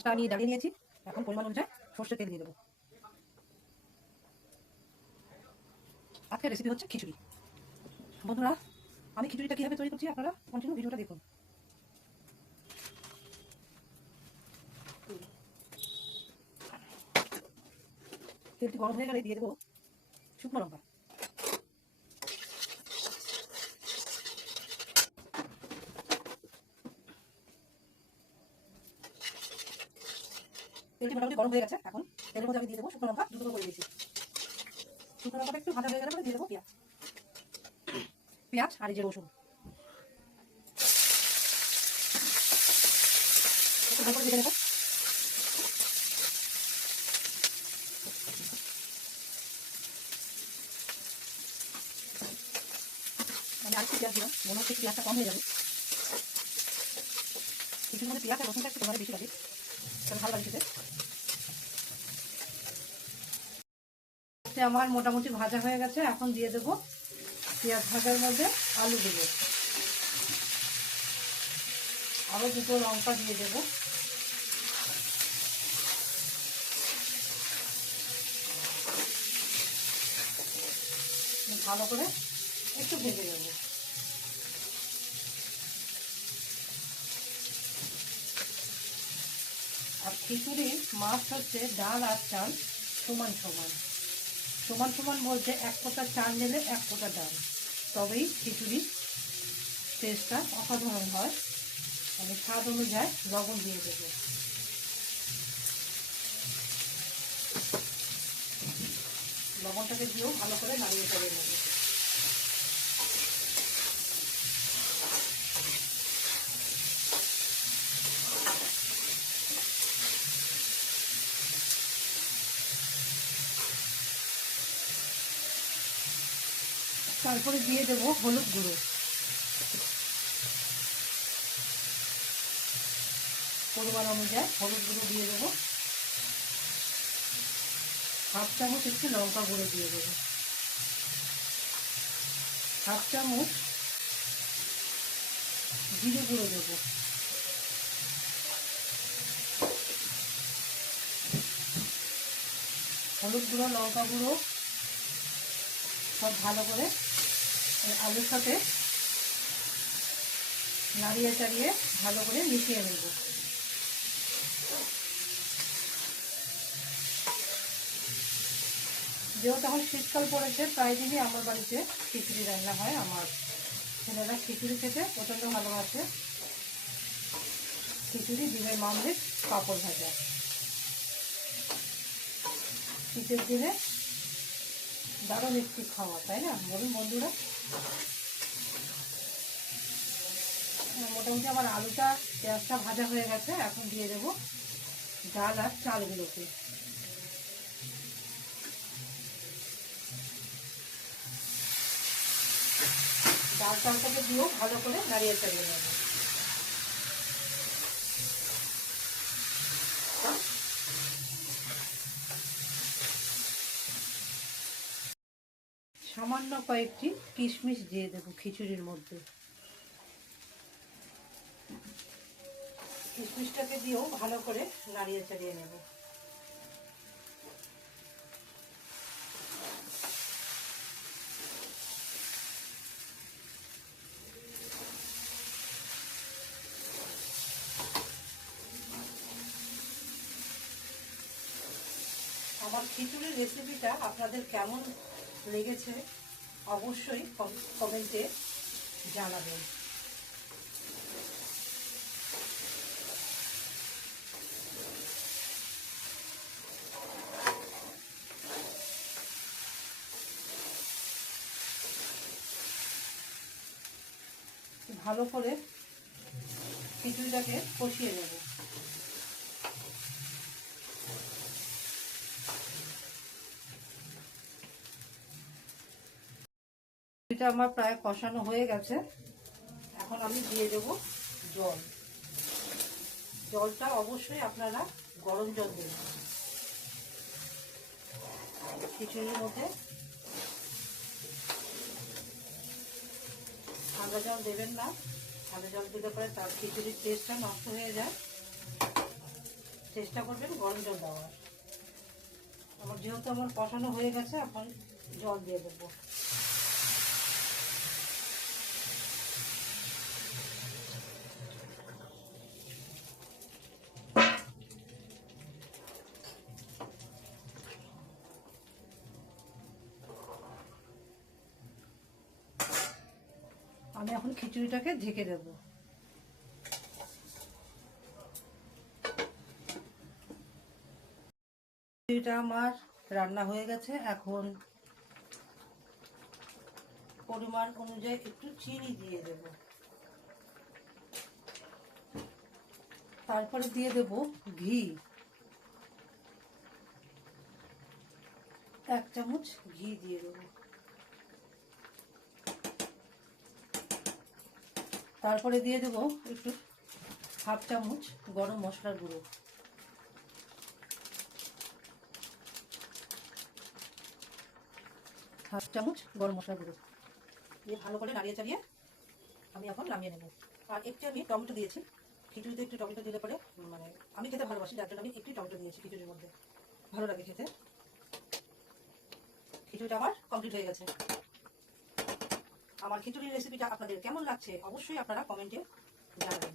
মাছটা আমি ডালিয়ে নিয়েছি। এখন পরিমাণ অনুযায়ী সর্ষের তেল দিয়ে দেবো। আজকের রেসিপি হচ্ছে খিচুড়ি। বন্ধুরা, আমি খিচুড়িটা কীভাবে তৈরি করছি আপনারা কন্টিনিউ ভিডিওটা দেখুন। তেলটি গরম হয়ে গেলে দিয়ে দেবো শুকনো লঙ্কা। তেলটি মোটামুটি গরম হয়ে গেছে এখন। তেলের মধ্যে আমি দিয়ে দেবো শুকনো লঙ্কা, দুটো করে দিয়েছি। শুকনো লঙ্কাটা একটু ভাজা হয়ে গেলে পরে দিয়ে দেবো পেঁয়াজ। পেঁয়াজ আর যে রসুন। করে ভেজে মানে আরেকটু পেঁয়াজ দিলাম, মনে হচ্ছে পেঁয়াজটা কম হয়ে যাবে। কিছুর মধ্যে পেঁয়াজ আর রসুনটা একটু বেশি লাগে। ভালো আমার মোটামুটি ভাজা হয়ে গেছে, এখন দিয়ে দেবো পেঁয়াজ ভাজার মধ্যে আলু দেবো আরও দুটো লঙ্কা দিয়ে দেবো। ভালো করে একটু ভেজে নেব। আর খিচুড়ি মাছ হচ্ছে ডাল আর চাল সমান সমান। সমান সমান বলতে এক ফোঁটা চাল নিলে এক ফোঁটা ডাল। তবেই খিচুড়ির টেস্টটা অসাধারণ হয়। আমি স্বাদ অনুযায়ী লবণ দিয়ে দেবো। লবণটাকে দিয়েও ভালো করে নাড়িয়ে করে নেব। তারপরে দিয়ে দেবো হলুদ গুঁড়ো। পরিমাণ অনুযায়ী হলুদ গুঁড়ো দিয়ে দেবো। হাফ চামচ একটু লঙ্কা গুঁড়ো দিয়ে দেবো। হাফ চামচ জিরে গুঁড়ো দেবো। হলুদ গুঁড়ো, লঙ্কা গুঁড়ো সব ভালো করে আলুর সাথে নাড়িয়ে চাড়িয়ে ভালো করে মিশিয়ে নেব। যেহেতু এখন শীতকাল পড়েছে, প্রায় দিনই আমার বাড়িতে খিচুড়ি রান্না হয়। আমার ছেলেরা খিচুড়ি খেতে প্রচণ্ড ভালোবাসে। খিচুড়ি, ডিমের মামলেট, পাঁপড় ভাজা। শীতের দিনে দারুণ একটি খাওয়া, তাই না? বলুন বন্ধুরা। মোটামুটি আমার আলুটা, পেঁয়াজটা ভাজা হয়ে গেছে, এখন দিয়ে দেব ডাল আর চালগুলোকে। ডাল চালটাকে দিয়েও ভালো করে নাড়িয়ে চালিয়ে নেব। সামান্য কয়েকটি কিশমিশ দিয়ে দেব খিচুড়ির মধ্যে। কিশমিশটাকে দিয়েও ভালো করে নাড়িয়ে চাড়িয়ে নেব। আমার খিচুড়ির রেসিপিটা আপনাদের কেমন লেগেছে অবশ্যই কমেন্টে জানাবেন। ভালো করে খিচুড়িটাকে কষিয়ে নেব। এটা আমার প্রায় কষানো হয়ে গেছে। এখন আমি দিয়ে দেব জল। জলটা অবশ্যই আপনারা গরম জল দেবেন খিচুড়ির মধ্যে ঠান্ডা জল দেবেন না। ঠান্ডা জল দিলে পরে তার খিচুড়ির টেস্টটা নষ্ট হয়ে যায়। চেষ্টা করবেন গরম জল দেওয়ার। আমার যেহেতু আমার কষানো হয়ে গেছে, এখন জল দিয়ে দেবো। আমি এখন খিচুড়িটাকে ঢেকে দেবো। খিচুড়িটা আমার রান্না হয়ে গেছে। এখন পরিমাণ অনুযায়ী একটু চিনি দিয়ে দেব। তারপরে দিয়ে দেব ঘি। এক চামচ ঘি দিয়ে দেবো। তারপরে দিয়ে দেব একটু হাফ চামচ গরম মশলার গুঁড়ো। হাফ চামচ গরম মশলার গুঁড়ো। দিয়ে ভালো করে নাড়িয়ে চাড়িয়ে আমি এখন নামিয়ে নেব। আর একটু আমি টমেটো দিয়েছি। খিচুড়িতে একটু টমেটো দিলে পরে মানে আমি খেতে ভালোবাসি, যার জন্য আমি একটু টমেটো দিয়েছি খিচুড়ির মধ্যে। ভালো লাগে খেতে। খিচুড়িটা আমার কমপ্লিট হয়ে গেছে। আমার খিচুড়ির রেসিপিটা আপনাদের কেমন লাগছে অবশ্যই আপনারা কমেন্টে জানাবেন।